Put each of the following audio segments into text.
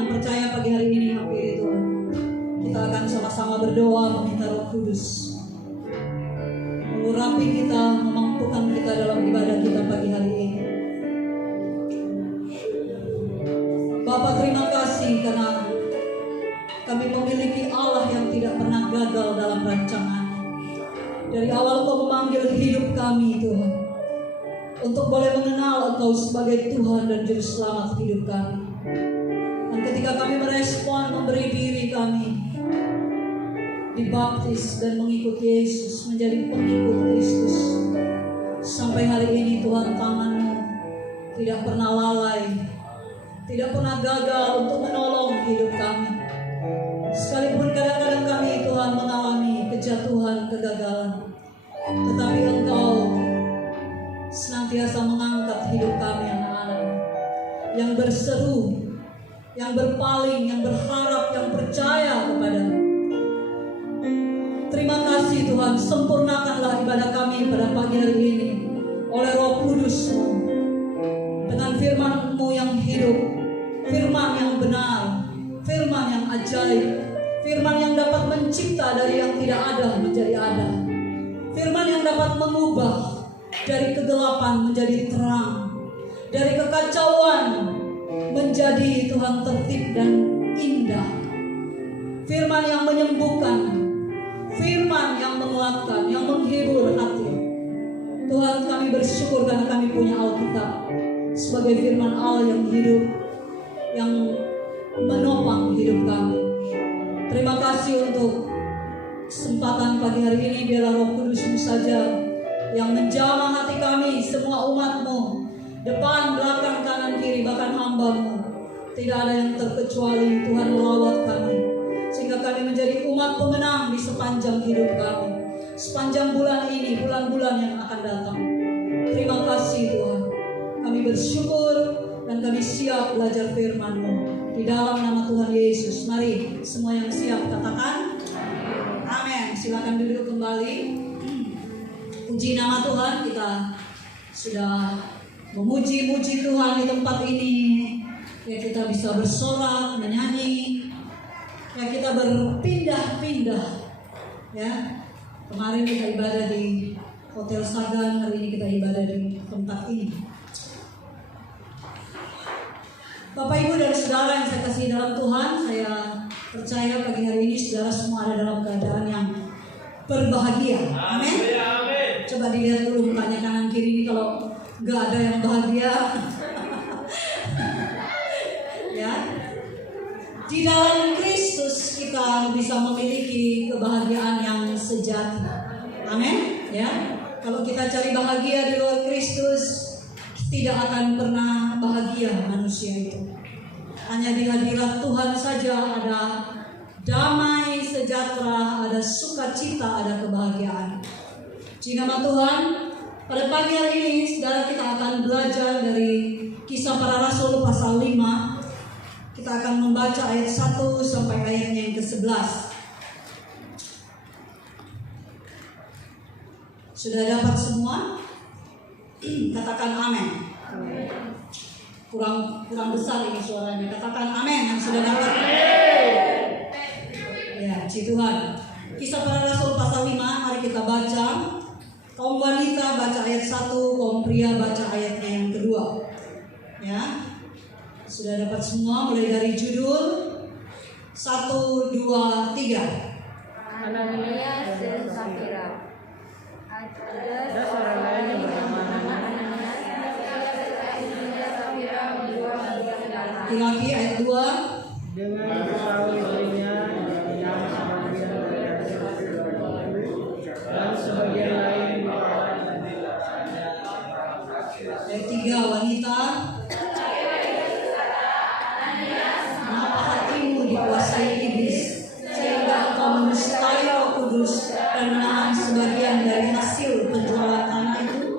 dengan percaya pagi hari ini hampir Tuhan, kita akan sama-sama berdoa meminta Roh Kudus mengurapi kita, memampukan kita dalam ibadah kita pagi hari ini. Bapa, terima kasih karena kami memiliki Allah yang tidak pernah gagal dalam rancangan. Dari awal Kau memanggil hidup kami Tuhan, untuk boleh mengenal Engkau sebagai Tuhan dan Juru Selamat hidup kami. Dan ketika kami merespon, memberi diri kami, dibaptis dan mengikuti Yesus, menjadi pengikut Kristus, sampai hari ini Tuhan, tangan-Mu tidak pernah lalai, tidak pernah gagal untuk menolong hidup kami. Sekalipun kadang-kadang kami Tuhan mengalami kejatuhan, kegagalan, tetapi Engkau senantiasa mengangkat hidup kami, anak-anak yang berseru, yang berpaling, yang berharap, yang percaya kepada-Mu. Terima kasih Tuhan, sempurnakanlah ibadah kami pada pagi hari ini oleh Roh Kudus-Mu, dengan firman-Mu yang hidup, firman yang benar, firman yang ajaib, firman yang dapat mencipta dari yang tidak ada menjadi ada, firman yang dapat mengubah dari kegelapan menjadi terang, dari kekacauan menjadi Tuhan tertib dan indah. Firman yang menyembuhkan, firman yang menguatkan, yang menghibur hati. Tuhan, kami bersyukur karena kami punya Alkitab sebagai firman Allah yang hidup, yang menopang hidup kami. Terima kasih untuk kesempatan pagi hari ini. Biarlah Roh Kudus-Mu saja yang menjamah hati kami, semua umat-Mu, depan, belakang, kanan, kiri, bahkan hamba-Mu. Tidak ada yang terkecuali. Tuhan melawat kami, sehingga kami menjadi umat pemenang di sepanjang hidup kami, sepanjang bulan ini, bulan-bulan yang akan datang. Terima kasih Tuhan. Kami bersyukur dan kami siap belajar firman-Mu. Di dalam nama Tuhan Yesus, mari semua yang siap katakan amin. Silakan duduk kembali. Puji nama Tuhan, kita sudah memuji-muji Tuhan di tempat ini. Ya, kita bisa bersorak, menyanyi. Ya, kita berpindah-pindah. Ya, kemarin kita ibadah di Hotel Sagan, hari ini kita ibadah di tempat ini. Bapak, Ibu, dan Saudara yang saya kasih dalam Tuhan, saya percaya pagi hari ini saudara semua ada dalam keadaan yang berbahagia. Amin. Coba dilihat dulu mukanya kanan kiri ini, kalau nggak ada yang bahagia. Ya, di dalam Kristus kita bisa memiliki kebahagiaan yang sejati. Amin. Ya, kalau kita cari bahagia di luar Kristus, tidak akan pernah bahagia manusia itu. Hanya di hadirat Tuhan saja ada damai, sejahtera, ada sukacita, ada kebahagiaan. Di nama Tuhan, pada pagi hari ini saudara, kita akan belajar dari Kisah Para Rasul pasal 5. Kita akan membaca ayat 1 sampai ayatnya yang ke-11. Sudah dapat semua? Katakan amin. Kurang besar ini suaranya. Katakan amin yang sudah dapat. Ya, puji Tuhan. Kisah Para Rasul pasal 5, mari kita baca. Kaum wanita baca ayat 1, kaum pria baca ayatnya yang kedua. Ya, sudah dapat semua, mulai dari judul 1, 2, 3. Ananias dan Safira. Ada seorang lain yang bernama Ananias. Lagi ayat 2. Dengan diketahui dirinya yang sebagian dan sebagian lain Ayat 3, wanita. Kenapa hatimu dikuasai iblis, sehingga engkau menustai Roh Kudus dan menahan sebagian dari hasil penjualan tanah itu?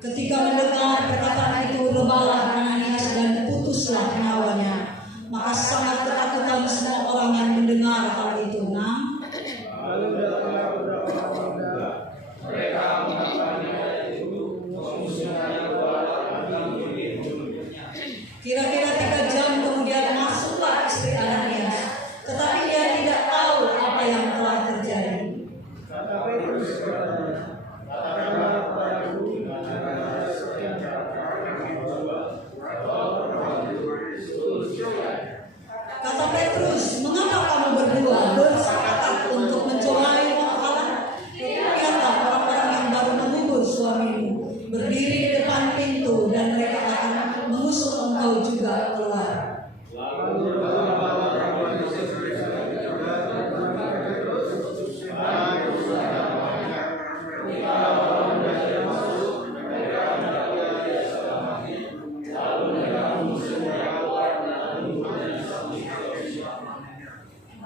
Ketika mendengar perkataan itu, rebalah Ananias dan putuslah nyawanya. Maka sangat ketakutan semua orang yang mendengar hal itu. Nah, Lalu datanglah beberapa pemuda, mereka menangkapnya itu mengusirnya keluar lagi. kira-kira 3 jam kemudian masuklah istri Ananias, tetapi ia tidak tahu apa yang telah terjadi. Kata Petrus kepadanya, katakanlah kepadaku ada sekian Kata Petrus, mengapa kamu berdua bersepakat untuk mencobai Allah? Lihatlah orang-orang yang baru mengubur suamimu berdiri di depan pintu dan mereka akan mengusung engkau juga keluar.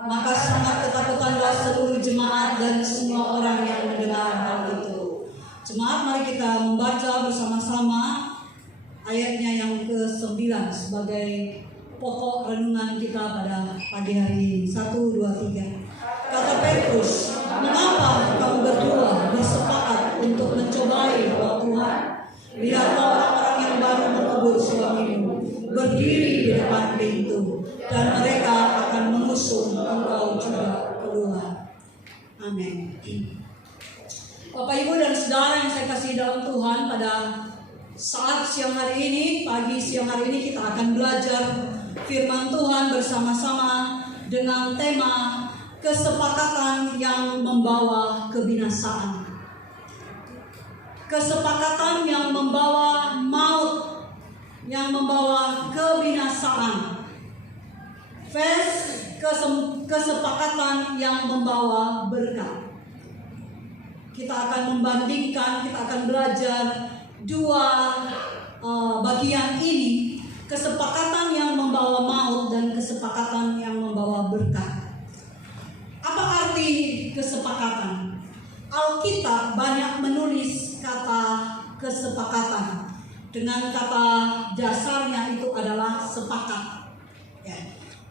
Maka sangat ketakutanlah seluruh jemaat dan semua orang yang mendengar hal itu. Jemaat, mari kita membaca bersama-sama ayatnya yang ke-9 sebagai pokok renungan kita pada pagi hari ini. 1, 2, 3. Kata Petrus, mengapa kamu berdua bersepakat untuk mencobai Allah Tuhan? Lihatlah orang-orang yang baru mengubur suamimu berdiri di depan pintu dan mereka akan mengusung engkau juga keluar. Amin. Bapak, Ibu, dan saudara yang saya kasih dalam Tuhan, pada saat siang hari ini, pagi siang hari ini kita akan belajar firman Tuhan bersama-sama dengan tema kesepakatan yang membawa kebinasaan. Kesepakatan yang membawa maut, yang membawa kebinasaan. Kesepakatan yang membawa berkat. Kita akan membandingkan, kita akan belajar 2 bagian ini, kesepakatan yang membawa maut dan kesepakatan yang membawa berkat. Apa arti kesepakatan? Alkitab banyak menulis kata kesepakatan dengan kata dasarnya itu adalah sepakat. Ya.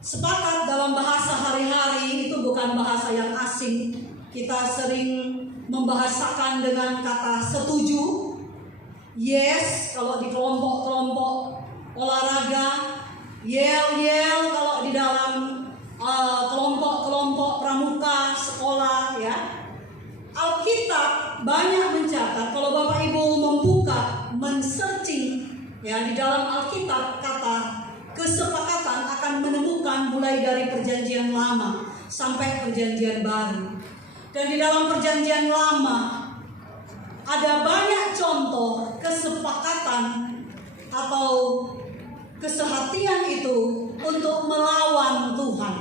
Sepakat dalam bahasa hari-hari itu bukan bahasa yang asing. Kita sering membahasakan dengan kata setuju, yes kalau di kelompok-kelompok olahraga, yel kalau di dalam kelompok-kelompok pramuka sekolah, ya. Alkitab banyak mencatat, kalau Bapak Ibu membuka, men-searching ya di dalam Alkitab, kata kesepakatan akan menemukan mulai dari perjanjian lama sampai perjanjian baru. Dan di dalam perjanjian lama ada banyak contoh kesepakatan atau kesehatian itu untuk melawan Tuhan,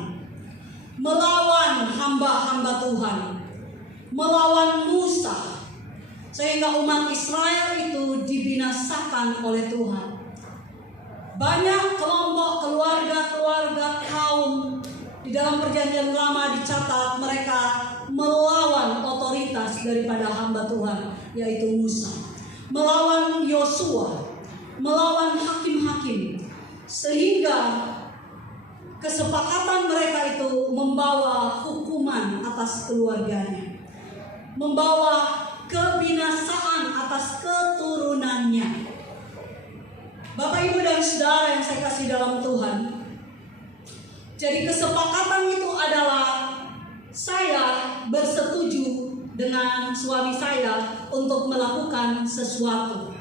melawan hamba-hamba Tuhan, melawan Musa, sehingga umat Israel itu dibinasakan oleh Tuhan. Banyak kelompok, keluarga, kaum di dalam perjanjian lama dicatat mereka melawan otoritas daripada hamba Tuhan, yaitu Musa, melawan Yosua, melawan hakim-hakim, sehingga kesepakatan mereka itu membawa hukuman atas keluarganya, membawa kebinasaan atas keturunannya. Bapak, Ibu, dan saudara yang saya kasih dalam Tuhan, jadi kesepakatan itu adalah saya bersetuju dengan suami saya untuk melakukan sesuatu.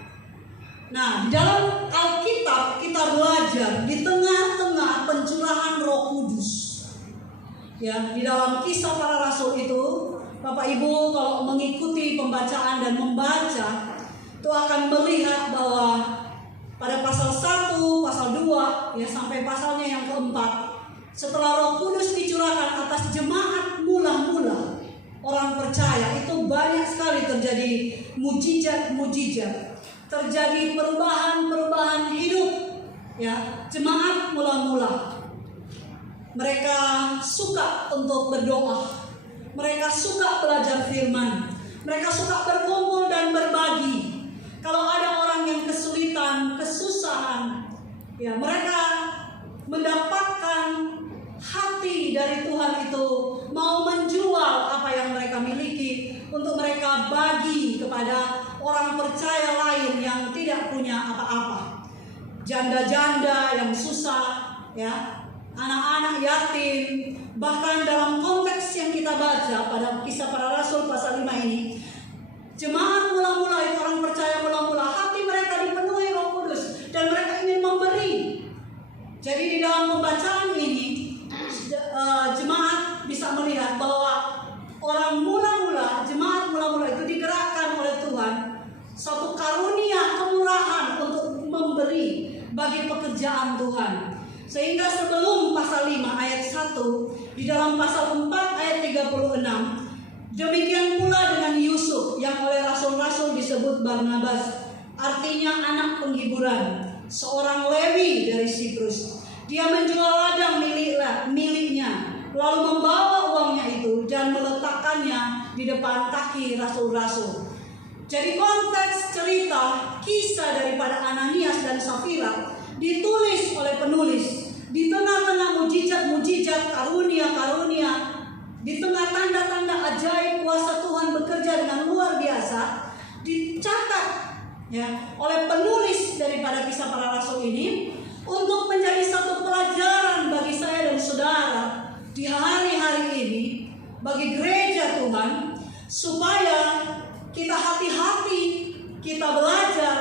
Nah, di dalam Alkitab kita belajar di tengah-tengah pencurahan Roh Kudus. Ya, di dalam Kisah Para Rasul itu, Bapak Ibu kalau mengikuti pembacaan dan membaca, itu akan melihat bahwa pada pasal 1, pasal 2, ya sampai pasalnya yang keempat, setelah Roh Kudus dicurahkan atas jemaat mula-mula orang percaya, itu banyak sekali terjadi mujizat-mujizat, terjadi perubahan-perubahan hidup, ya jemaat mula-mula. Mereka suka untuk berdoa, mereka suka belajar firman, mereka suka berkumpul dan berbagi. Kalau ada Ya, mereka mendapatkan hati dari Tuhan itu, mau menjual apa yang mereka miliki untuk mereka bagi kepada orang percaya lain yang tidak punya apa-apa. Janda-janda yang susah, ya, anak-anak yatim. Bahkan dalam konteks yang kita baca pada Kisah Para Rasul pasal 5 ini, jemaat mula-mula, orang percaya mula-mula, hati mereka dipenuhi Roh Kudus dan mereka ingin memberi. Jadi di dalam pembacaan ini jemaat bisa melihat bahwa jemaat mula-mula itu digerakkan oleh Tuhan satu karunia kemurahan untuk memberi bagi pekerjaan Tuhan. Sehingga sebelum pasal 5 ayat 1, di dalam pasal 4 ayat 36, demikian pula dengan Yusuf yang oleh rasul-rasul disebut Barnabas, artinya anak penghiburan, seorang Lewi dari Siprus. Dia menjual ladang miliknya, lalu membawa uangnya itu dan meletakkannya di depan kaki rasul-rasul. Jadi konteks cerita kisah daripada Ananias dan Safira ditulis oleh penulis di tengah-tengah mujizat-mujizat, karunia-karunia, di tengah tanda-tanda ajaib kuasa Tuhan bekerja dengan luar biasa, dicatat ya oleh penulis daripada Kisah Para Rasul ini untuk menjadi satu pelajaran bagi saya dan saudara di hari-hari ini, bagi gereja Tuhan, supaya kita hati-hati, kita belajar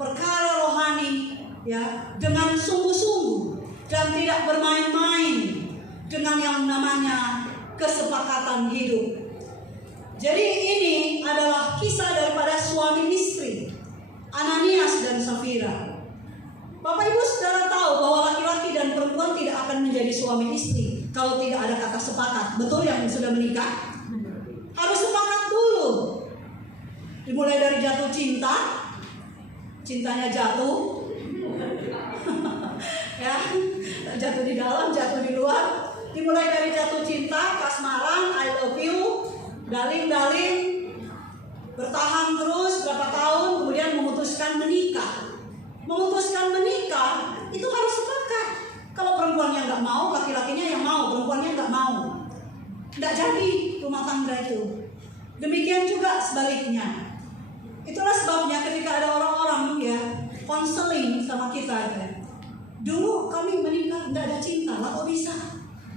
perkara rohani ya dengan sungguh-sungguh dan tidak bermain-main dengan yang namanya kesepakatan hidup. Jadi ini adalah kisah daripada suami istri Ananias dan Safira. Bapak Ibu saudara tahu bahwa laki-laki dan perempuan tidak akan menjadi suami istri kalau tidak ada kata sepakat. Betul yang sudah menikah? Harus sepakat dulu. Dimulai dari jatuh cinta, cintanya jatuh, ya, jatuh di dalam, jatuh di luar. Dimulai dari jatuh cinta, kasmaran, I love you, daling, bertahan terus berapa tahun, kemudian memutuskan menikah. Memutuskan menikah itu harus sepakat. Kalau perempuannya nggak mau, laki-lakinya yang mau, perempuannya nggak mau, nggak jadi rumah tangga itu. Demikian juga sebaliknya. Itulah sebabnya ketika ada orang-orang ya konseling sama kita ya. Dulu kami menikah nggak ada cinta, lah kok bisa?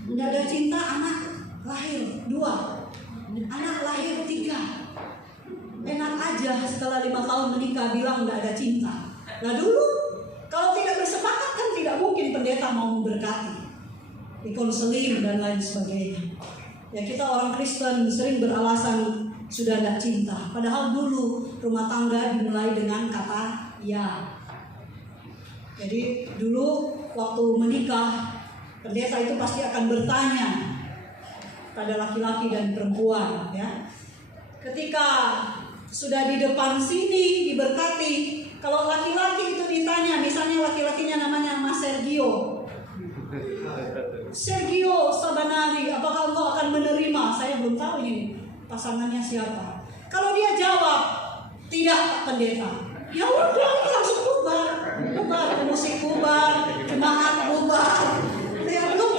Nggak ada cinta, anak lahir 2, anak lahir 3. Enak aja setelah 5 tahun menikah bilang nggak ada cinta. Nah dulu kalau tidak bersepakat kan tidak mungkin pendeta mau memberkati, dikonseling dan lain sebagainya. Ya kita orang Kristen sering beralasan sudah tidak cinta. Padahal dulu rumah tangga dimulai dengan kata ya. Jadi dulu waktu menikah pendeta itu pasti akan bertanya pada laki-laki dan perempuan ya. Ketika sudah di depan sini diberkati, kalau laki-laki itu ditanya, misalnya laki-lakinya namanya Mas Sergio Sabanari, apakah engkau akan menerima? Saya belum tahu ini pasangannya siapa. Kalau dia jawab tidak, Pak Pendeta, ya udah langsung bubar, musik bubar, jemaat bubar. Ya belum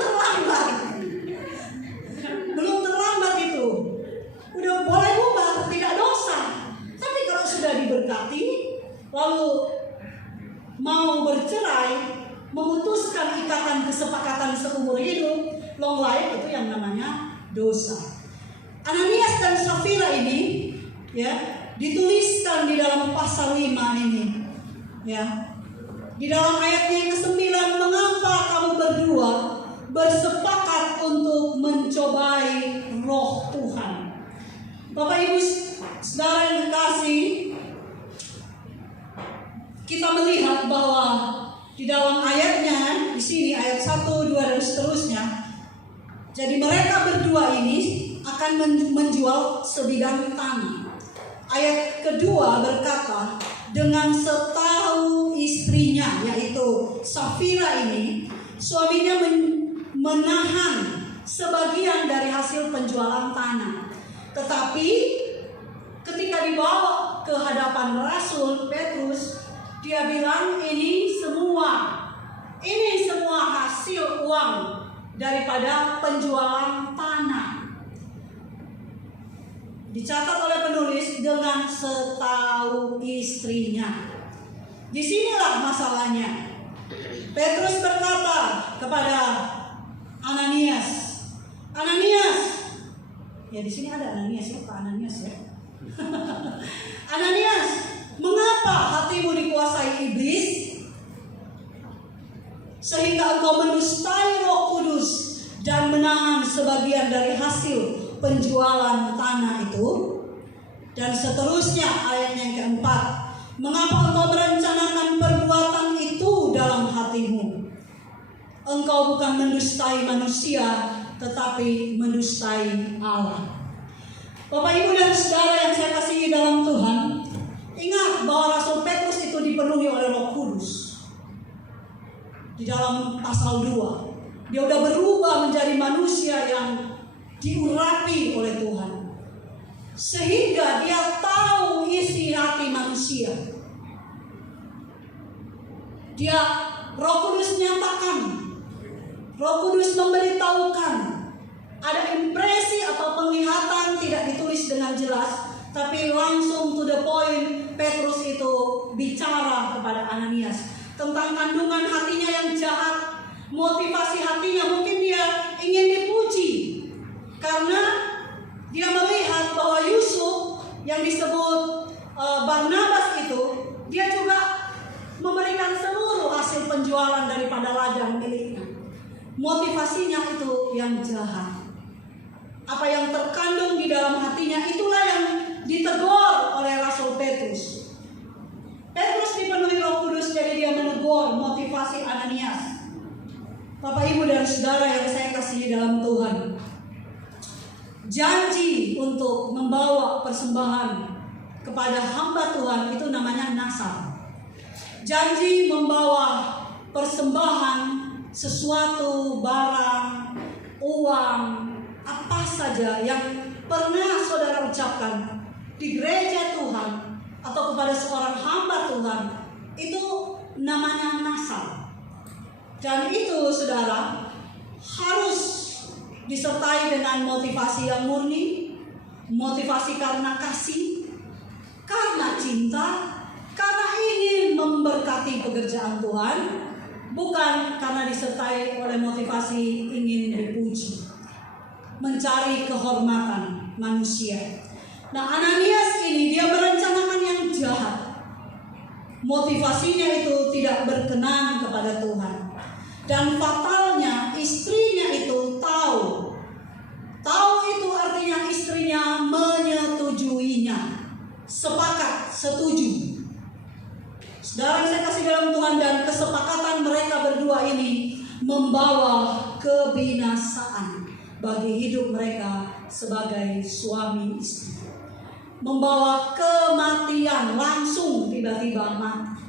terlambat itu. Udah boleh bubar, tidak dosa. Tapi kalau sudah diberkati, lalu mau bercerai, memutuskan ikatan kesepakatan seumur hidup, long life, itu yang namanya dosa. Ananias dan Safira ini ya dituliskan di dalam pasal 5 ini ya. Di dalam ayatnya yang ke-9, mengapa kamu berdua bersepakat untuk mencobai roh Tuhan. Bapak Ibu saudara yang dikasih, kita melihat bahwa di dalam ayatnya, di sini ayat 1, 2 dan seterusnya. Jadi mereka berdua ini akan menjual sebidang tanah. Ayat kedua berkata, dengan setahu istrinya, yaitu Safira ini, suaminya menahan sebagian dari hasil penjualan tanah. Tetapi ketika dibawa ke hadapan Rasul Petrus, dia bilang ini semua bukan setahu istrinya. Disinilah masalahnya. Petrus berkata kepada Ananias, Ananias, ya di sini ada Ananias ya, Pak Ananias ya. Ananias, mengapa hatimu dikuasai iblis sehingga engkau mendustai Roh Kudus dan menahan sebagian dari hasil penjualan tanah itu? Dan seterusnya ayat yang keempat, mengapa engkau merencanakan perbuatan itu dalam hatimu? Engkau bukan mendustai manusia, tetapi mendustai Allah. Bapak, Ibu, dan saudara yang saya kasihi dalam Tuhan, ingat bahwa Rasul Petrus itu dipenuhi oleh Roh Kudus. Di dalam pasal 2, dia udah berubah menjadi manusia yang diurapi oleh Tuhan, sehingga dia tahu isi hati manusia. Roh Kudus nyatakan, Roh Kudus memberitahukan. Ada impresi atau penglihatan tidak ditulis dengan jelas, tapi langsung to the point. Petrus itu bicara kepada Ananias tentang kandungan hatinya yang jahat, motivasi hatinya. Mungkin dia ingin dipuji karena dia melihat bahwa Yusuf yang disebut Barnabas itu, dia juga memberikan seluruh hasil penjualan daripada ladang miliknya. Motivasinya itu yang jahat. Apa yang terkandung di dalam hatinya itulah yang ditegur oleh Rasul Petrus. Petrus dipenuhi Roh Kudus, jadi dia menegur motivasi Ananias. Bapak, Ibu, dan saudara yang saya kasihi dalam Tuhan, janji untuk membawa persembahan kepada hamba Tuhan itu namanya nasar. Janji membawa persembahan, sesuatu, barang, uang, apa saja yang pernah saudara ucapkan di gereja Tuhan atau kepada seorang hamba Tuhan, itu namanya nasar. Dan itu saudara harus disertai dengan motivasi yang murni, motivasi karena kasih, karena cinta, karena ingin memberkati pekerjaan Tuhan, bukan karena disertai oleh motivasi ingin dipuji, mencari kehormatan manusia. Nah, Ananias ini dia merencanakan yang jahat. Motivasinya itu tidak berkenan kepada Tuhan. Dan fatalnya istrinya itu tahu. Tahu itu artinya istrinya menyetujuinya. Sepakat, setuju. Saudara yang saya kasih dalam Tuhan, dan kesepakatan mereka berdua ini membawa kebinasaan bagi hidup mereka sebagai suami istri. Membawa kematian, langsung tiba-tiba mati.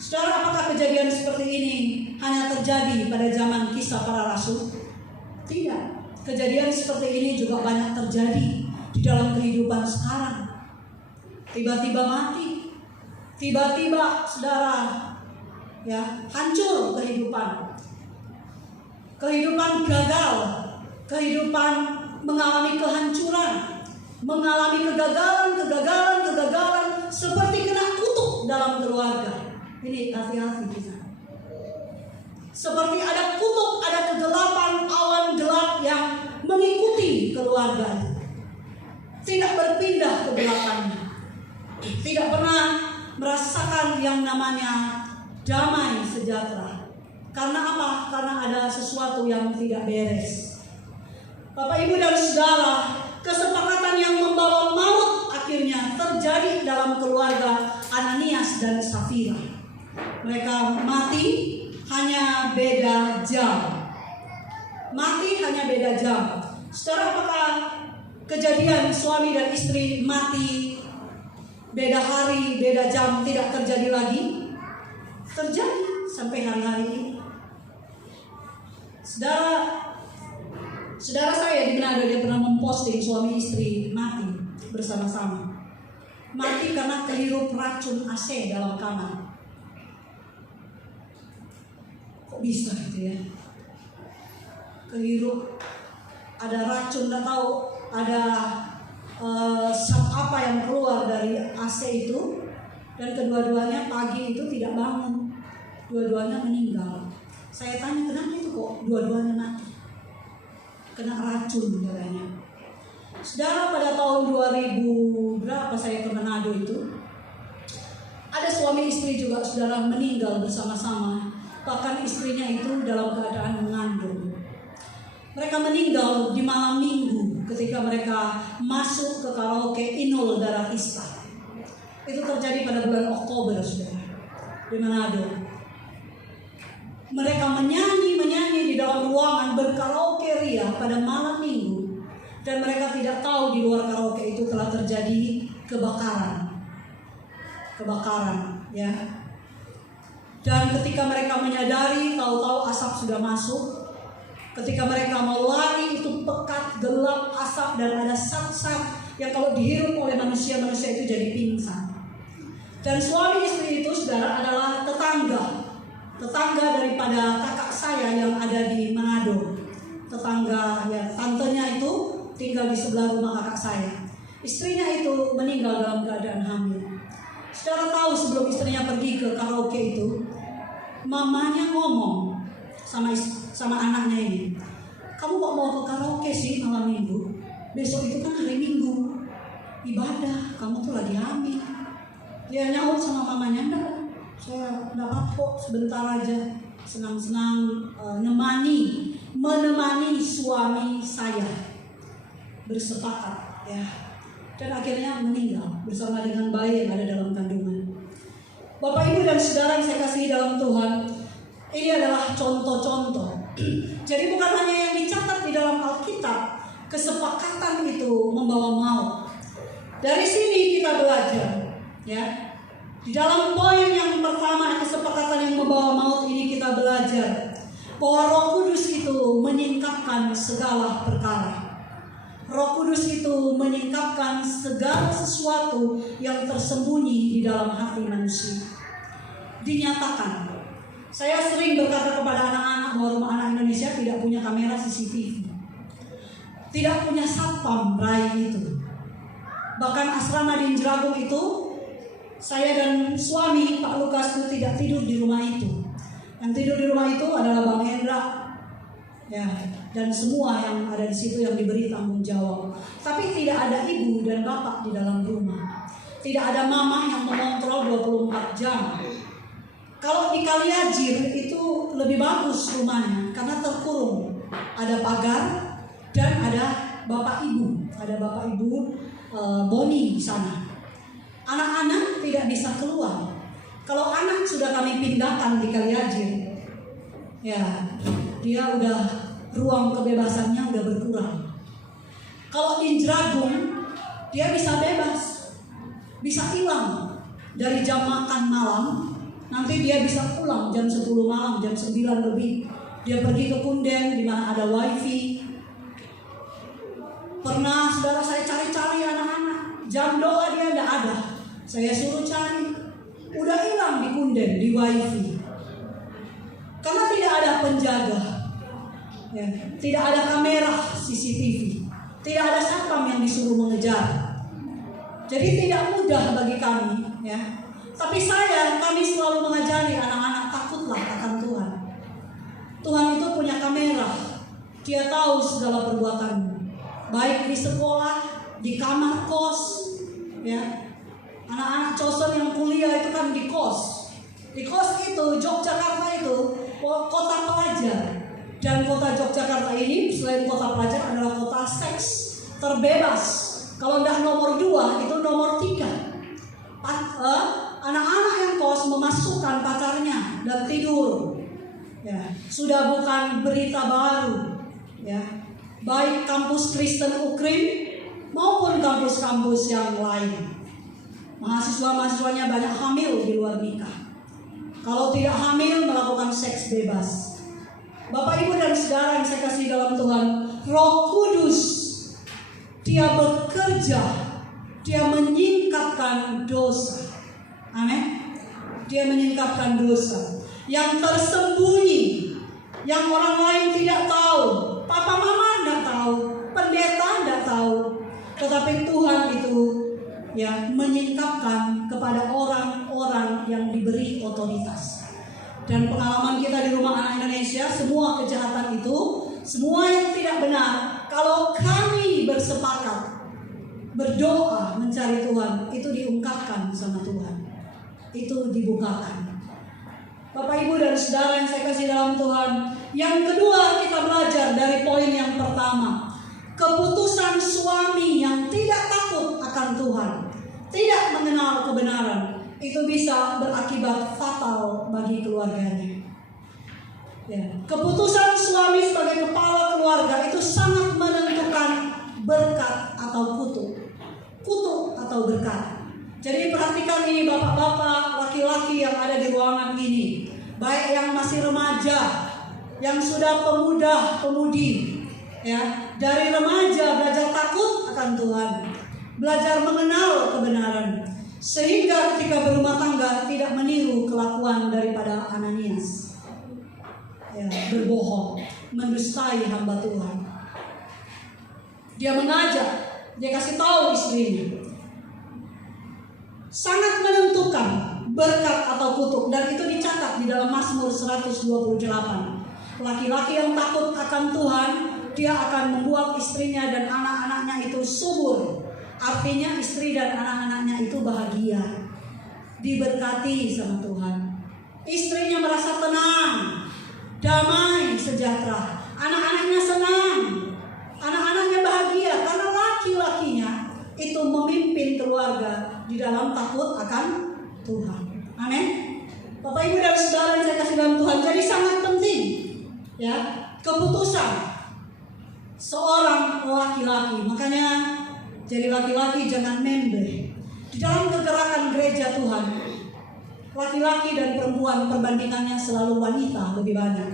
Saudara, apakah kejadian seperti ini hanya terjadi pada zaman Kisah Para Rasul? Tidak. Kejadian seperti ini juga banyak terjadi di dalam kehidupan sekarang. Tiba-tiba mati. Tiba-tiba saudara ya hancur kehidupan. Kehidupan gagal. Kehidupan mengalami kehancuran, mengalami kegagalan seperti kena kutuk dalam keluarga. Ini hati-hati kita. Seperti ada kutuk, ada kegelapan, awan gelap yang mengikuti keluarga. Tidak berpindah kegelapannya. Tidak pernah merasakan yang namanya damai sejahtera. Karena apa? Karena ada sesuatu yang tidak beres. Bapak, Ibu, dan saudara, kesepakatan yang membawa maut akhirnya terjadi dalam keluarga Ananias dan Safira. Mereka mati hanya beda jam. Mati hanya beda jam. Saudara, apakah kejadian suami dan istri mati beda hari, beda jam tidak terjadi lagi? Terjadi sampai hari-hari ini. Saudara saya di Manado, dia pernah memposting suami istri mati bersama-sama. Mati karena kehirup racun AC dalam kamar. Kok bisa gitu ya? Kehirup ada racun, nggak tahu ada zat apa yang keluar dari AC itu, dan kedua-duanya pagi itu tidak bangun, dua-duanya meninggal. Saya tanya kenapa itu kok dua-duanya mati? Kena racun katanya. Saudara, pada tahun 2000 berapa saya ke Manado itu, ada suami istri juga saudara meninggal bersama-sama. Bahkan istrinya itu dalam keadaan mengandung. Mereka meninggal di malam minggu ketika mereka masuk ke karaoke Inul Daratista. Itu terjadi pada bulan Oktober saudara, di Manado. Mereka menyanyi di dalam ruangan berkaraoke ria pada malam minggu. Dan mereka tidak tahu di luar karaoke itu telah terjadi kebakaran, ya. Dan ketika mereka menyadari, tahu-tahu asap sudah masuk. Ketika mereka mau lari itu pekat, gelap, asap, dan ada zat-zat yang kalau dihirup oleh manusia itu jadi pingsan. Dan suami istri itu saudara adalah tetangga daripada kakak saya yang ada di Manado. Tetangga ya, tantenya itu tinggal di sebelah rumah kakak saya. Istrinya itu meninggal dalam keadaan hamil. Saudara tahu sebelum istrinya pergi ke karaoke itu, mamanya ngomong sama anaknya ini, kamu kok mau ke karaoke sih malam minggu? Besok itu kan hari Minggu, ibadah, kamu tuh lagi hamil. Dia nyaut sama mamanya, enggak, saya enggak apa-apa kok, sebentar aja, senang-senang menemani suami saya. Bersepakat ya, dan akhirnya meninggal bersama dengan bayi yang ada dalam kandungan. Bapak Ibu dan saudara yang saya kasihi dalam Tuhan, ini adalah contoh-contoh. Jadi bukan hanya yang dicatat di dalam Alkitab, kesepakatan itu membawa maut. Dari sini kita belajar ya. Di dalam poin yang pertama, kesepakatan yang membawa maut ini, kita belajar bahwa Roh Kudus itu menyingkapkan segala perkara. Roh Kudus itu menyingkapkan segala sesuatu yang tersembunyi di dalam hati manusia. Dinyatakan. Saya sering berkata kepada anak-anak bahwa Rumah Anak Indonesia tidak punya kamera CCTV. Tidak punya satpam rai itu. Bahkan asrama di Injeragung itu, saya dan suami Pak Lukas itu tidak tidur di rumah itu. Yang tidur di rumah itu adalah Bang Hendra, ya, dan semua yang ada di situ yang diberi tanggung jawab. Tapi tidak ada ibu dan bapak di dalam rumah. Tidak ada mama yang mengontrol 24 jam. Kalau di Kaliajir itu lebih bagus rumahnya karena terkurung. Ada pagar dan ada bapak ibu. Ada bapak ibu Boni di sana. Anak-anak tidak bisa keluar. Kalau anak sudah kami pindahkan di Kaliajir, ya, dia udah ruang kebebasannya udah berkurang. Kalau di Injeragung, dia bisa bebas, bisa hilang dari jam makan malam. Nanti dia bisa pulang jam 10 malam, jam 9 lebih. Dia pergi ke Punden di mana ada wifi. Pernah saudara saya cari-cari anak-anak, jam doa dia tidak ada. Saya suruh cari, udah hilang di Punden, di wifi. Karena tidak ada penjaga, ya, tidak ada kamera CCTV, tidak ada satpam yang disuruh mengejar. Jadi tidak mudah bagi kami, ya. Tapi kami selalu mengajari anak-anak, takutlah akan Tuhan. Tuhan itu punya kamera, Dia tahu segala perbuatanmu, baik di sekolah, di kamar kos, ya. Anak-anak Chosen yang kuliah itu kan di kos. Di kos itu, Yogyakarta itu kota pelajar. Dan kota Yogyakarta ini selain kota pelajar adalah kota seks terbebas. Kalau tidak nomor 2, itu nomor 3. Anak-anak yang kos memasukkan pacarnya dan tidur. Ya, sudah bukan berita baru. Ya, baik kampus Kristen Ukrim maupun kampus-kampus yang lain. Mahasiswa-mahasiswanya banyak hamil di luar nikah. Kalau tidak hamil melakukan seks bebas. Bapak, Ibu, dan saudara yang saya kasih dalam Tuhan, Roh Kudus Dia bekerja, Dia menyingkapkan dosa. Amin. Dia menyingkapkan dosa yang tersembunyi, yang orang lain tidak tahu, papa mama tidak tahu, pendeta tidak tahu. Tetapi Tuhan itu ya menyingkapkan kepada orang-orang yang diberi otoritas. Dan pengalaman kita di Rumah Anak Indonesia, semua kejahatan itu, semua yang tidak benar, kalau kami bersepakat berdoa mencari Tuhan, itu diungkapkan sama Tuhan, itu dibukakan. Bapak, Ibu, dan Saudara yang saya kasih dalam Tuhan, yang kedua kita belajar dari poin yang pertama. Keputusan suami yang tidak takut akan Tuhan, tidak mengenal kebenaran, itu bisa berakibat fatal bagi keluarganya. Ya. Keputusan suami sebagai kepala keluarga itu sangat menentukan berkat atau kutuk. Kutuk atau berkat. Jadi perhatikan ini bapak-bapak, laki-laki yang ada di ruangan ini, baik yang masih remaja, yang sudah pemuda, pemudi, ya, dari remaja belajar takut akan Tuhan, belajar mengenal kebenaran, sehingga ketika berumah tangga tidak meniru kelakuan daripada Ananias, ya, berbohong, mendustai hamba Tuhan. Dia mengajak, dia kasih tahu istrinya. Sangat menentukan berkat atau kutuk, dan itu dicatat di dalam Mazmur 128. Laki-laki yang takut akan Tuhan, dia akan membuat istrinya dan anak-anaknya itu subur. Artinya istri dan anak-anaknya itu bahagia, diberkati sama Tuhan. Istrinya merasa tenang, damai, sejahtera. Anak-anaknya senang, anak-anaknya bahagia karena laki-lakinya itu memimpin keluarga di dalam takut akan Tuhan. Amin. Bapak, Ibu, dan Saudara yang saya kasih dalam Tuhan, jadi sangat penting ya keputusan seorang laki-laki. Makanya jadi laki-laki jangan member. Di dalam kegerakan gereja Tuhan, laki-laki dan perempuan perbandingannya selalu wanita lebih banyak.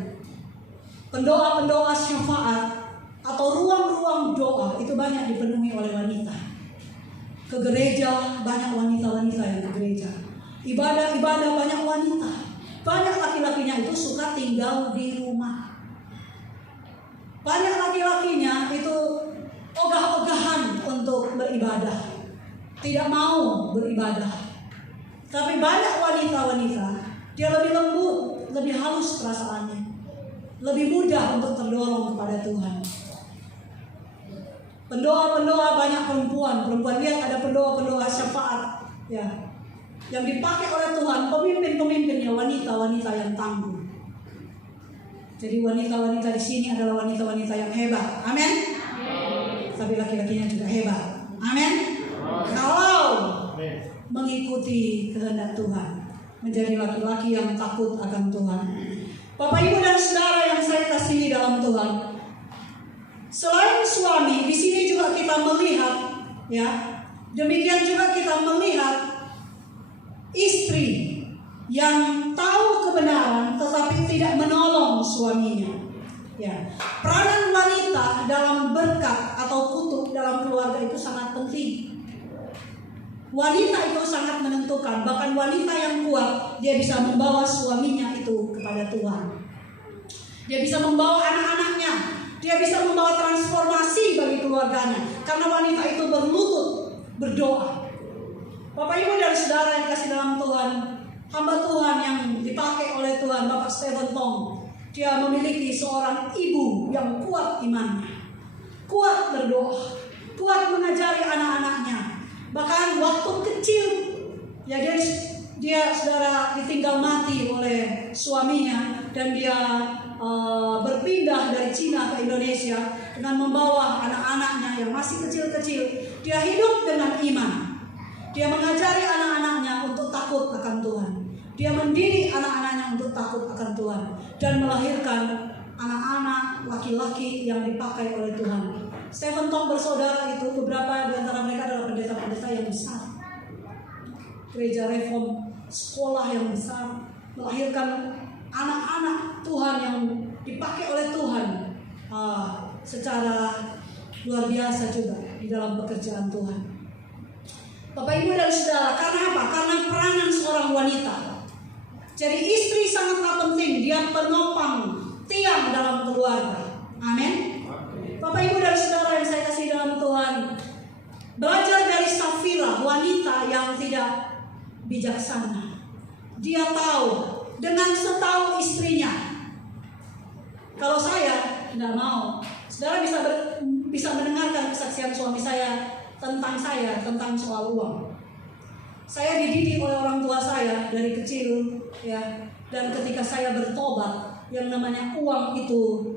Pendoa-pendoa syafaat atau ruang-ruang doa itu banyak dipenuhi oleh wanita. Ke gereja banyak wanita-wanita yang ke gereja. Ibadah-ibadah banyak wanita. Banyak laki-lakinya itu suka tinggal di rumah. Banyak laki-lakinya itu ogah-ogahan untuk beribadah, tidak mau beribadah. Tapi banyak wanita-wanita, dia lebih lembut, lebih halus perasaannya, lebih mudah untuk terdorong kepada Tuhan. Pendoa-pendoa banyak perempuan lihat ada pendoa-pendoa syafaat ya, yang dipakai oleh Tuhan, pemimpin-pemimpinnya wanita-wanita yang tangguh. Jadi wanita-wanita di sini adalah wanita-wanita yang hebat. Amin. Tapi laki-lakinya juga hebat. Amin. Kalau mengikuti kehendak Tuhan, menjadi laki-laki yang takut akan Tuhan. Bapak, Ibu, dan Saudara yang saya kasihi dalam Tuhan, selain suami, di sini juga kita melihat, ya, demikian juga kita melihat istri yang tahu kebenaran tetapi tidak menolong suaminya. Ya, peranan wanita dalam berkat atau kutuk dalam keluarga itu sangat penting. Wanita itu sangat menentukan. Bahkan wanita yang kuat, dia bisa membawa suaminya itu kepada Tuhan. Dia bisa membawa anak-anaknya. Dia bisa membawa transformasi bagi keluarganya. Karena wanita itu berlutut, berdoa. Bapak, Ibu, dan Saudara yang kasih dalam Tuhan, hamba Tuhan yang dipakai oleh Tuhan, Bapak Stephen Tong, dia memiliki seorang ibu yang kuat imannya, kuat berdoa, kuat mengajari anak-anaknya. Bahkan waktu kecil, ya dia saudara ditinggal mati oleh suaminya, dan dia berpindah dari Cina ke Indonesia dengan membawa anak-anaknya yang masih kecil-kecil. Dia hidup dengan iman. Dia mengajari anak-anaknya untuk takut akan Tuhan. Dia mendidik anak-anaknya untuk takut akan Tuhan dan melahirkan anak-anak laki-laki yang dipakai oleh Tuhan. Stephen Tong bersaudara itu, beberapa di antara mereka adalah pendeta-pendeta yang besar, gereja reform, sekolah yang besar, melahirkan anak-anak Tuhan yang dipakai oleh Tuhan secara luar biasa juga di dalam pekerjaan Tuhan. Bapak, Ibu, dan Saudara, karena apa? Karena peranan seorang wanita. Jadi istri sangatlah penting, dia penopang tiang dalam keluarga. Amin. Bapak, Ibu, dan Saudara yang saya kasih dalam Tuhan, Belajar dari Safira, wanita yang tidak bijaksana. Dia tahu dengan setahu istrinya. Kalau saya tidak mau, saudara bisa mendengarkan kesaksian suami saya tentang soal uang. Saya dididik oleh orang tua saya dari kecil, ya. Dan ketika saya bertobat, yang namanya uang itu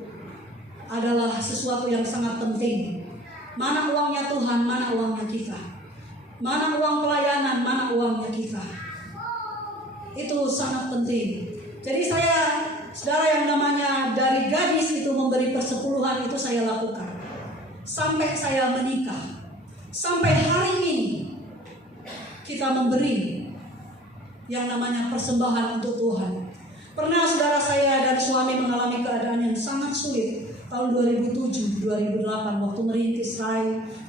adalah sesuatu yang sangat penting. Mana uangnya Tuhan, mana uangnya kita. Mana uang pelayanan, mana uangnya kita. Itu sangat penting. Jadi saudara yang namanya dari gadis itu memberi persepuluhan itu saya lakukan. Sampai saya menikah. Sampai hari ini kita memberi yang namanya persembahan untuk Tuhan. Pernah saudara saya dan suami mengalami keadaan yang sangat sulit tahun 2007-2008 waktu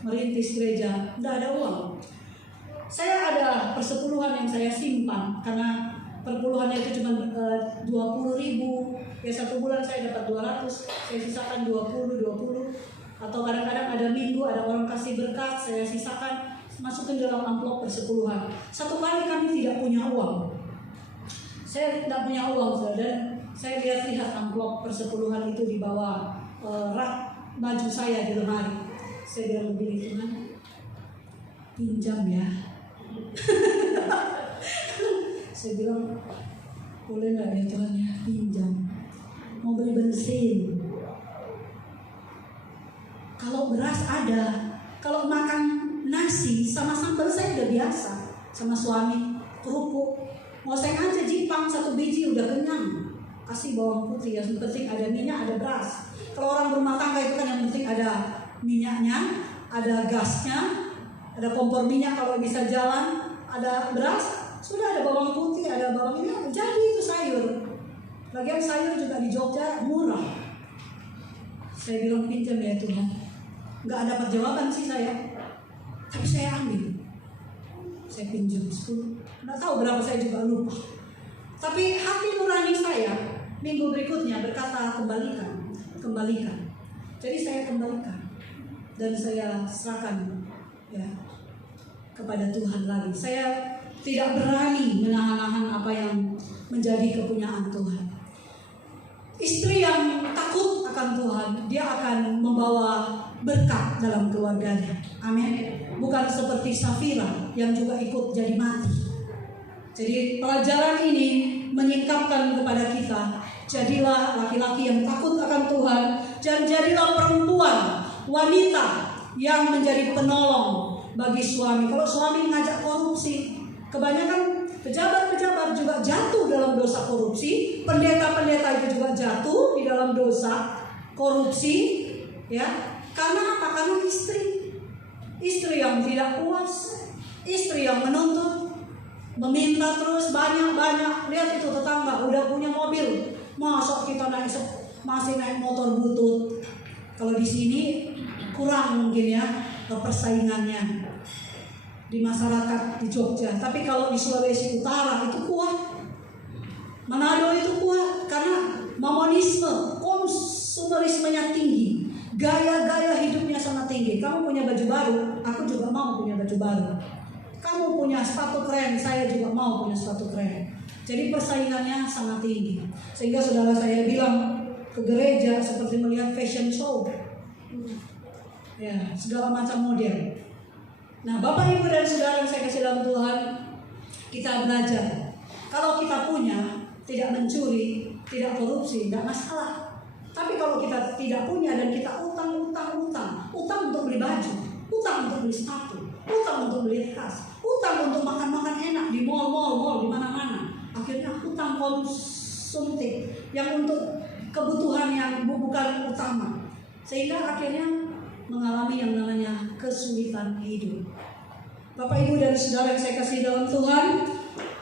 merintis gereja, tidak ada uang. Saya ada persepuluhan yang saya simpan karena perpuluhannya itu cuma 20.000, ya satu bulan saya dapat 200, saya sisakan 20 atau kadang-kadang ada minggu ada orang kasih berkat, saya sisakan masukin dalam amplop persepuluhan. Satu kali kami tidak punya uang. Saya tidak punya uang, dan saya lihat amplop persepuluhan itu di bawah rak baju saya di lemari. Saya bilang begini, Tuhan, pinjam ya. Saya bilang, boleh nggak ya Tuhan ya, pinjam. Mau beli bensin. Kalau beras ada, kalau makan nasi sama sambal saya udah biasa. Sama suami, kerupuk. Mau saya aja jipang 1 biji udah kenyang. Kasih bawang putih, yang penting ada minyak, ada beras. Kalau orang berumah tangga itu kan yang penting ada minyaknya, ada gasnya, ada kompor minyak kalau bisa jalan, ada beras, sudah ada bawang putih, ada bawang ini, jadi itu sayur. Lagian sayur juga di Jogja murah. Saya bilang pinjam ya Tuhan. Nggak dapat jawaban sih saya, tapi saya ambil. Saya pinjam 10, nggak tahu berapa saya juga lupa. Tapi hati nurani saya minggu berikutnya berkata kembalikan. Jadi saya kembalikan dan saya serahkan ya kepada Tuhan lagi. Saya tidak berani menahan-nahan apa yang menjadi kepunyaan Tuhan. Istri yang takut akan Tuhan, dia akan membawa berkat dalam keluarganya. Amin. Bukan seperti Safira yang juga ikut jadi mati. Jadi pelajaran ini menyingkapkan kepada kita, jadilah laki-laki yang takut akan Tuhan, dan jadilah perempuan, wanita yang menjadi penolong bagi suami. Kalau suami ngajak korupsi, kebanyakan pejabat-pejabat juga jatuh dalam dosa korupsi, pendeta-pendeta itu juga jatuh di dalam dosa korupsi, ya. Karena apa? Karena istri yang tidak puas, istri yang menuntut, meminta terus banyak-banyak. Lihat itu tetangga udah punya mobil, masa kita masih naik motor butut. Kalau di sini kurang mungkin ya persaingannya di masyarakat di Jogja. Tapi kalau di Sulawesi Utara itu kuat, Manado itu kuat karena mamonisme, konsumerismenya tinggi. Gaya-gaya hidupnya sangat tinggi. Kamu punya baju baru, aku juga mau punya baju baru. Kamu punya sepatu keren, saya juga mau punya sepatu keren. Jadi persaingannya sangat tinggi. Sehingga saudara saya bilang ke gereja seperti melihat fashion show. Ya, segala macam model. Nah, Bapak Ibu dan saudara yang saya kasih dalam Tuhan, kita belajar. Kalau kita punya, tidak mencuri, tidak korupsi, tidak masalah. Tapi kalau kita tidak punya dan kita utang untuk beli baju, utang untuk beli sepatu, utang untuk beli tas, utang untuk makan enak di mall di mana-mana. Akhirnya utang konsumtif yang untuk kebutuhan yang bukan utama, sehingga akhirnya mengalami yang namanya kesulitan hidup. Bapak Ibu dan saudara yang saya kasih dalam Tuhan,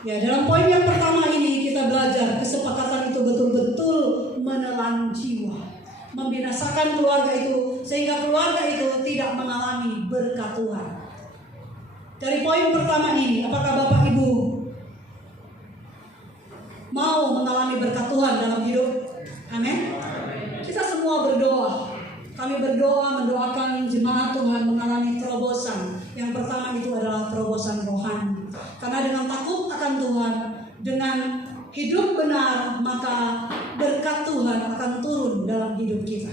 ya dalam poin yang pertama ini kita belajar kesepakatan itu betul-betul menelan jiwa, membinasakan keluarga itu sehingga keluarga itu tidak mengalami berkat Tuhan. Dari poin pertama ini, apakah Bapak Ibu mau mengalami berkat Tuhan dalam hidup? Amin. Kita semua berdoa. Kami berdoa mendoakan jemaat Tuhan mengalami terobosan Yang pertama itu adalah terobosan rohani. Karena dengan takut akan Tuhan, dengan hidup benar, maka berkat Tuhan akan turun dalam hidup kita.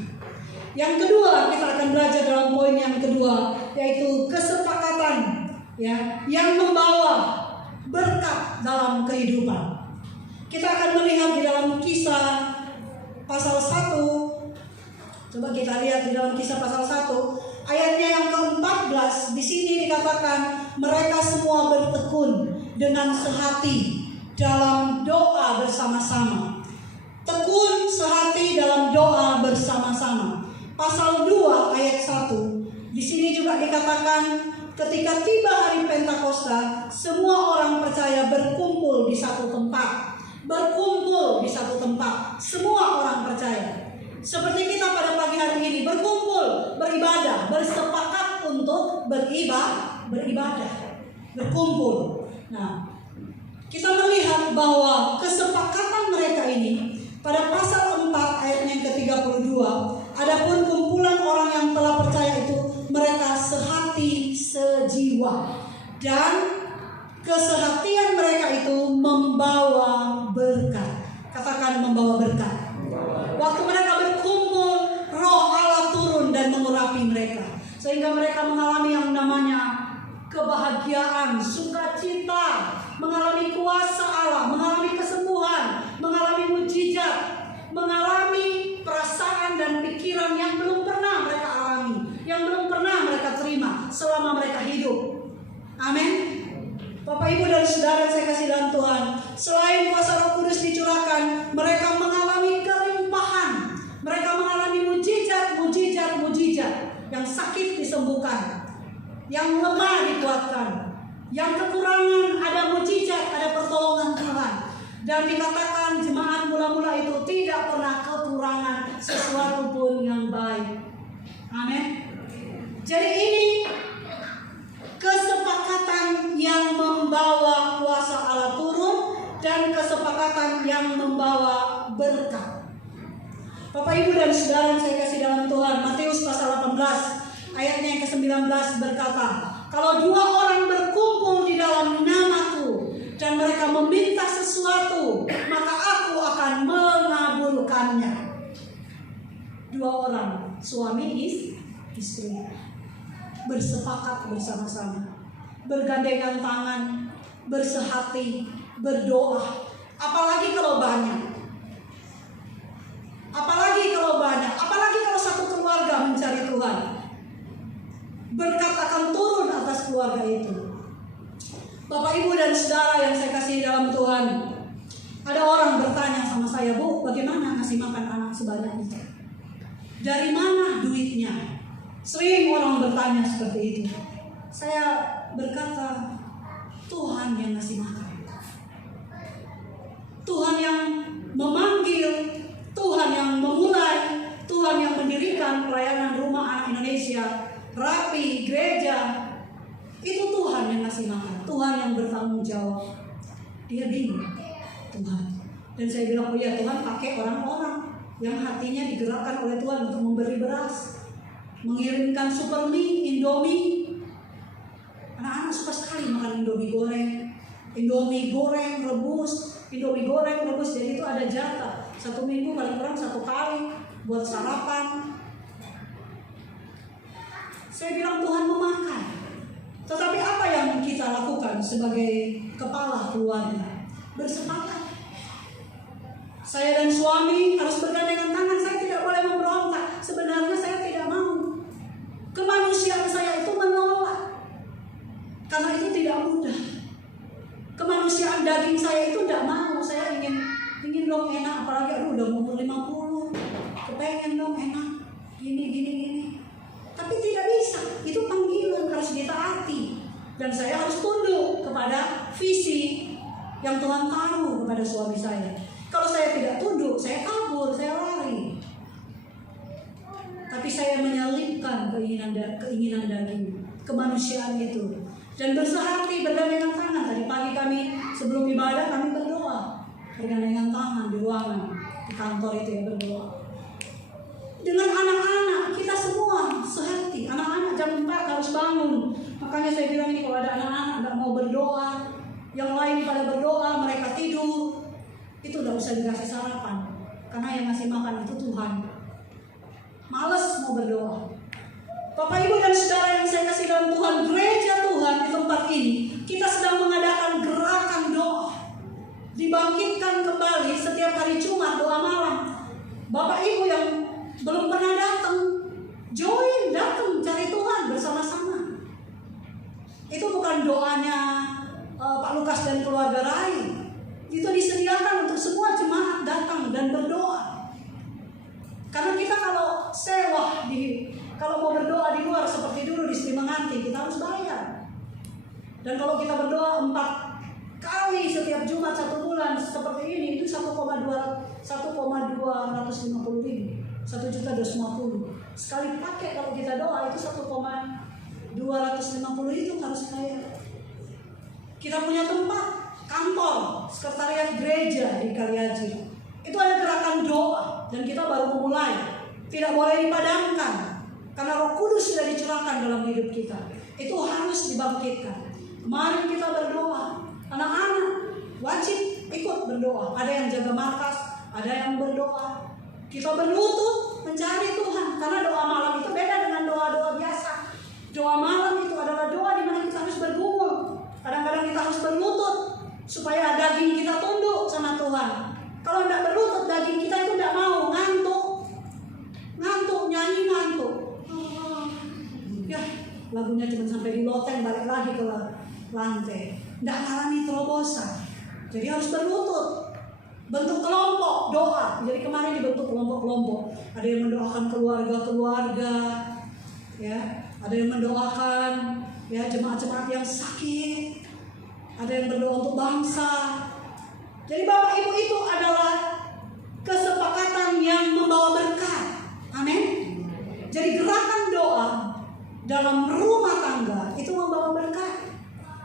Yang kedua, kita akan belajar dalam poin yang kedua, yaitu kesepakatan ya, yang membawa berkat dalam kehidupan. Kita akan melihat di dalam Kisah pasal 1. Coba kita lihat di dalam Kisah pasal 1, ayatnya yang ke-14. Di sini dikatakan mereka semua bertekun dengan sehati dalam doa bersama-sama. Tekun sehati dalam doa bersama-sama. Pasal 2 ayat 1. Di sini juga dikatakan ketika tiba hari Pentakosta, semua orang percaya berkumpul di satu tempat. Berkumpul di satu tempat. Semua orang percaya. Seperti kita pada pagi hari ini berkumpul, beribadah, bersepakat untuk beribadah, berkumpul. Nah, kita melihat bahwa kesepakatan mereka ini pada pasal 4 ayatnya yang ke-32, adapun kumpulan orang yang telah percaya itu mereka sehati sejiwa, dan kesehatian mereka itu membawa berkat. Katakan membawa berkat. Waktu mereka berkumpul, Roh Allah turun dan mengurapi mereka, sehingga mereka mengalami yang namanya kebahagiaan, sukacita, mengalami kuasa Allah, mengalami kesembuhan, mengalami mujizat, mengalami perasaan dan pikiran yang belum pernah mereka alami, yang belum pernah mereka terima selama mereka hidup. Amin. Bapak, Ibu, dan Saudara saya kasih dalam Tuhan, selain kuasa Roh Kudus dicurahkan, mereka mengalami kelimpahan, mereka mengalami mujizat. Yang sakit disembuhkan, yang lemah dikuatkan, yang kekurangan ada mujizat, ada pertolongan Tuhan. Dan dikatakan jemaat mula-mula itu tidak pernah kekurangan sesuatu pun yang baik. Amin. Jadi ini kesepakatan yang membawa kuasa Allah turun dan kesepakatan yang membawa berkat. Bapak, Ibu, dan Saudara saya kasih dalam Tuhan, Matius pasal 18 ayatnya yang ke-19 berkata, kalau dua orang berkumpul di dalam namaku dan mereka meminta sesuatu, maka aku akan mengabulkannya. Dua orang, suami istri, bersepakat bersama-sama, bergandengan tangan, bersehati, berdoa. Apalagi kalau banyak. Apalagi kalau satu keluarga mencari Tuhan, berkat akan turun atas keluarga itu. Bapak, Ibu, dan Saudara yang saya kasih dalam Tuhan, ada orang bertanya sama saya, Bu, bagaimana ngasih makan anak sebanyak itu? Dari mana duitnya? Sering orang bertanya seperti itu. Saya berkata, Tuhan yang ngasih makan. Tuhan yang memanggil, Tuhan yang memulai, Tuhan yang mendirikan pelayanan Rumah Anak Indonesia, Rapi, gereja. Itu Tuhan yang ngasih makan, Tuhan yang bertanggung jawab. Dia bingung, Tuhan. Dan saya bilang, oh ya, Tuhan pakai orang-orang yang hatinya digerakkan oleh Tuhan untuk memberi beras, mengirimkan super mie, Indomie. Anak-anak suka sekali makan Indomie goreng, rebus. Jadi itu ada jatah 1 minggu paling kurang 1 kali buat sarapan. Saya bilang Tuhan memakan. Tetapi apa yang kita lakukan sebagai kepala keluarga? Bersepakat. Saya dan suami harus bergandengan tangan. Saya tidak boleh memberontak. Sebenarnya saya tidak mau. Kemanusiaan saya itu menolak. Karena itu tidak mudah. Kemanusiaan daging saya itu tidak mau. Saya ingin dong enak. Apalagi udah umur 50. Kepengen dong enak. Gini. Tapi tidak bisa. Itu panggilan, harus ditaati. Dan saya harus tunduk kepada visi yang Tuhan taruh kepada suami saya. Kalau saya tidak tunduk, saya kabur, saya lari. Tapi saya menyelipkan keinginan daging, kemanusiaan itu. Dan bersehati, bergandengan tangan. Tadi pagi kami sebelum ibadah kami berdoa. Bergandengan tangan di ruangan, di kantor itu ya, berdoa. Dengan anak-anak, kita semua sehati. Anak-anak jam 4 harus bangun. Makanya saya bilang ini, kalau ada anak-anak nggak mau berdoa, yang lain pada berdoa, mereka tidur, itu udah usah dikasih sarapan. Karena yang ngasih makan itu Tuhan. Males mau berdoa. Bapak, Ibu, dan Saudara yang saya kasih dalam Tuhan, gereja Tuhan di tempat ini, kita sedang mengadakan gerakan doa. Dibangkitkan kembali setiap hari Jumat doa malam. Bapak Ibu yang belum pernah datang, join, datang cari Tuhan bersama-sama. Itu bukan doanya Pak Lukas dan keluarga Rai. Itu disediakan untuk semua jemaat datang dan berdoa. Karena kita kalau sewa kalau mau berdoa di luar seperti dulu di Sri Menganti, kita harus bayar. Dan kalau kita berdoa 4 kali setiap Jumat 1 bulan seperti ini, itu 1,250 ribu, 1.250. Sekali pakai kalau kita doa itu 1,250 itu harus bayar. Kita punya tempat kantor sekretariat gereja di Kaliaji. Itu ada gerakan doa dan kita baru memulai. Tidak boleh dipadamkan karena Roh Kudus sudah dicurahkan dalam hidup kita. Itu harus dibangkitkan. Kemarin kita berdoa, anak-anak wajib ikut berdoa. Ada yang jaga markas, ada yang berdoa. Kita berlutut mencari Tuhan karena doa malam itu beda dengan doa-doa biasa. Doa malam itu adalah doa di mana kita harus bergumul. Kadang-kadang kita harus berlutut supaya daging kita tunduk sama Tuhan. Kalau tidak berlutut, daging kita itu tidak mau, ngantuk, nyanyi ngantuk. Ya, lagunya cuma sampai di loteng, balik lagi ke lantai. Tidak ngalami terobosan. Jadi harus berlutut. Bentuk kelompok doa. Jadi kemarin dibentuk kelompok-kelompok. Ada yang mendoakan keluarga-keluarga, ya. Ada yang mendoakan ya jemaat-jemaat yang sakit. Ada yang berdoa untuk bangsa. Jadi Bapak Ibu, itu adalah kesepakatan yang membawa berkat. Amin. Jadi gerakan doa dalam rumah tangga itu membawa berkat.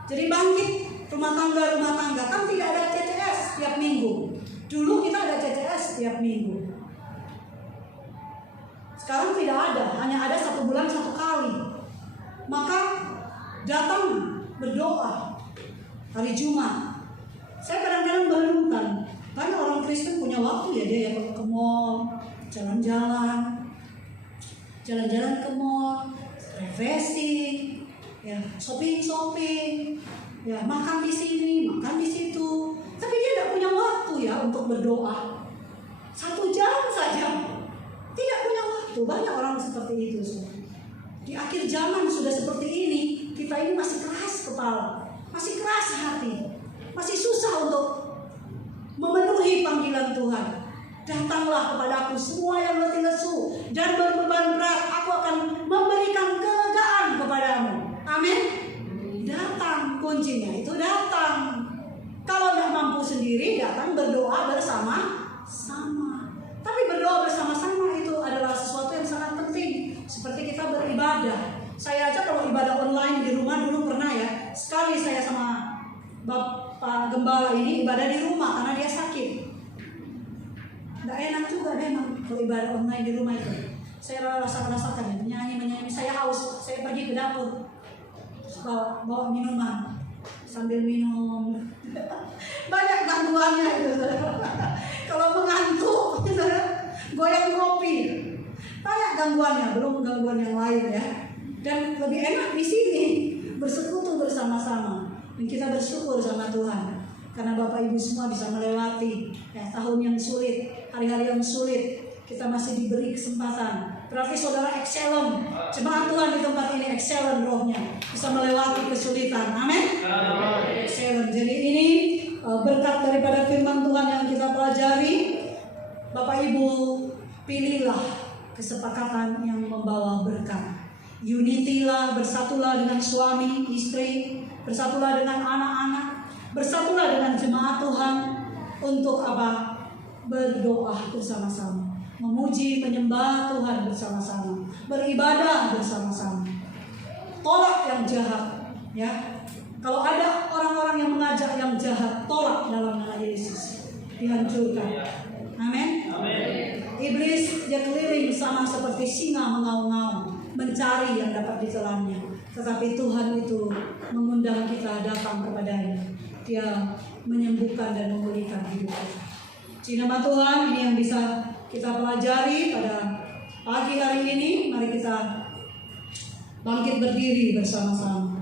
Jadi bangkit rumah tangga kan tidak ada CCS setiap minggu. Dulu kita ada CCS setiap minggu. Sekarang tidak ada, hanya ada 1 bulan 1 kali. Maka datang berdoa hari Jumat. Saya kadang-kadang berlutang, karena orang Kristen punya waktu ya, dia ke mall, jalan-jalan ke mall, refreshing, ya shopping, ya makan di sini, makan di situ. Tapi dia tidak punya waktu ya untuk berdoa. 1 jam saja, tidak punya waktu. Banyak orang seperti itu. Di akhir zaman sudah seperti ini, kita ini masih keras kepala, masih keras hati, masih susah untuk memenuhi panggilan Tuhan. Datanglah kepadaku semua yang letih lesu dan berbeban berat, aku akan memberikan kelegaan kepadamu. Amin. Datang, kuncinya itu datang. Kalau tidak mampu sendiri, datang berdoa bersama-sama. Tapi berdoa bersama-sama itu adalah sesuatu yang sangat penting. Seperti kita beribadah. Saya aja kalau ibadah online di rumah dulu pernah ya. Sekali saya sama Bapak Gembala ini ibadah di rumah karena dia sakit. Nggak enak juga deh emang kalau ibadah online di rumah itu. Saya rasakan ya, menyanyi. Saya haus, saya pergi ke dapur. Bawa minuman. Sambil minum. Banyak gangguannya itu. Kalau mengantuk, goyang kopi. Banyak gangguannya, belum gangguan yang lain ya. Dan lebih enak di sini bersekutu bersama-sama. Dan kita bersyukur sama Tuhan karena Bapak Ibu semua bisa melewati ya, tahun yang sulit, hari-hari yang sulit. Kita masih diberi kesempatan. Berarti saudara excellent, jemaat Tuhan di tempat ini excellent rohnya, bisa melewati kesulitan. Amin. Excellent. Jadi ini berkat daripada firman Tuhan yang kita pelajari. Bapak Ibu, pilihlah kesepakatan yang membawa berkat. Unity lah, bersatulah dengan suami, istri, bersatulah dengan anak-anak, bersatulah dengan jemaat Tuhan untuk apa? Berdoa bersama-sama, memuji, menyembah Tuhan bersama-sama, beribadah bersama-sama. Tolak yang jahat, ya. Kalau ada orang-orang yang mengajak yang jahat, tolak dalam nama Yesus, dihancurkan. Amin. Iblis dia keliling sama seperti singa mengaum-ngaum, mencari yang dapat ditelannya. Tetapi Tuhan itu mengundang kita datang kepadanya. Dia menyembuhkan dan memulihkan hidup kita. Di nama Tuhan, ini yang bisa kita pelajari pada pagi hari ini. Mari kita bangkit berdiri bersama-sama.